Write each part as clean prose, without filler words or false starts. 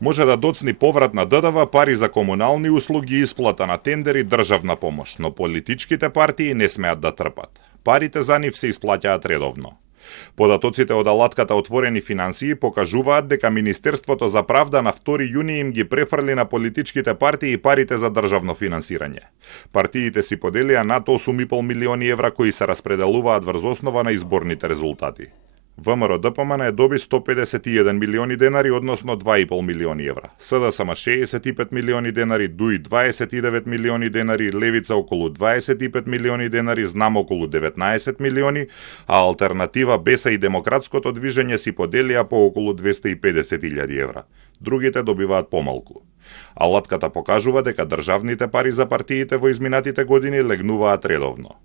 Може да доцни поврат на ДДВ, пари за комунални услуги, исплата на тендери, државна помош, но политичките партии не смеат да трпат. Парите за нив се исплаќаат редовно. Податоците од алатката Отворени финансии покажуваат дека Министерството за правда на 2 јуни им ги префрли на политичките партии парите за државно финансирање. Партиите си поделија над 8,5 милиони евра кои се распределуваат врз основа на изборните резултати. ВМРО ДПМН доби 151 милиони денари, односно 2,5 милиони евра. СДСМ 65 милиони денари, ДУИ 29 милиони денари, Левица околу 25 милиони денари, Знам околу 19 милиони, а Алтернатива, Беса и Демократското движење си поделија по околу 250.000 евра. Другите добиваат помалку. Алатката покажува дека државните пари за партиите во изминатите години легнуваат редовно.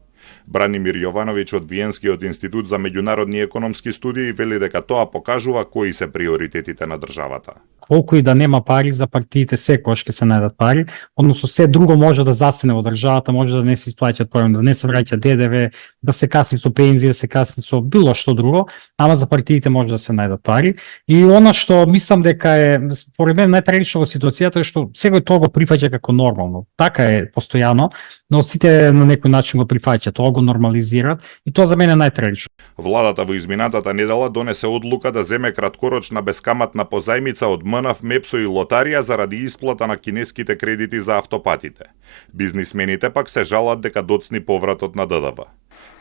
Бранимир Јовановиќ од Виенскиот институт за меѓународни економски студии вели дека тоа покажува кои се приоритетите на државата. Колку и да нема пари за партиите, секогаш ќе се најдат пари, односно се друго може да застане во државата, може да не се исплаќаат пари, да не се враќа ДДВ, да се касни со пензии, да се касни со било што друго, ама за партиите може да се најдат пари. И она што мислам дека е според мен најтрагично во ситуацијата е што секој тоа го прифаќа како нормално. Така е постојано, но сите на некој начин го прифаќаат, тоа го нормализираат и тоа за мене е најтрагично. Владата во изминатата недела донесе одлука да земе краткорочна бескаматна позајмица од МНАФ, Мепсо и Лотарија заради исплата на кинеските кредити за автопатите. Бизнисмените пак се жалат дека доцни повратот на ДДВ.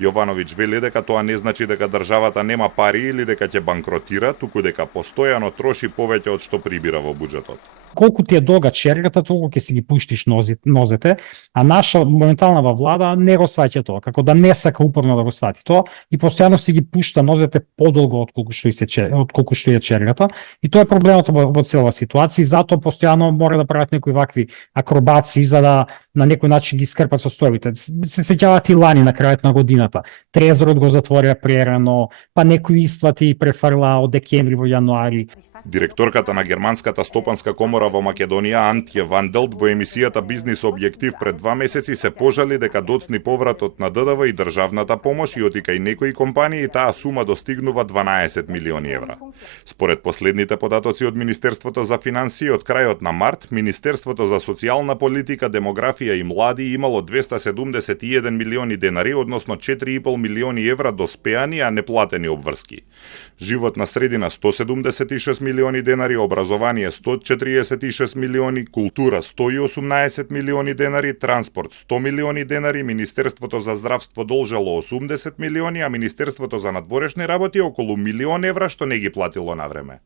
Јовановиќ вели дека тоа не значи дека државата нема пари или дека ќе банкротира, туку дека постојано троши повеќе од што прибира во буџетот. Колку ти е долга чергата, толку ќе си ги пуштиш нозете, а наша моментална влада не го сваќа тоа, како да не сака упорно да го свати тоа и постојано си ги пушта нозете подолго отколку што е чергата. И тоа е проблемот во целава ситуација, и затоа постојано мора да прават некои вакви акробации за да на некој начин ги скрпат состојбите. Се сеќавате и лани на крајот на годината. Трезорот го затворија прерано, па некои исплати префрла од декември во јануари. Директорката на Германската стопанска комора во Македонија, Антје Ванделт, во емисијата Бизнис Објектив пред 2 месеци се пожали дека доцни повратот на ДДВ и државната помош и од некои компании таа сума достигнува 12 милиони евра. Според последните податоци од Министерството за финансии од крајот на март, Министерството за социјална политика, демографија и млади имало 271 милиони денари, односно 4,5 милиони евра доспеани, а неплатени обврски. Животна средина 176 милиони денари, образование 146 милиони, култура 118 милиони денари, транспорт 100 милиони денари, Министерството за здравство должело 80 милиони, а Министерството за надворешни работи околу 1 милион евра што не ги платило на време.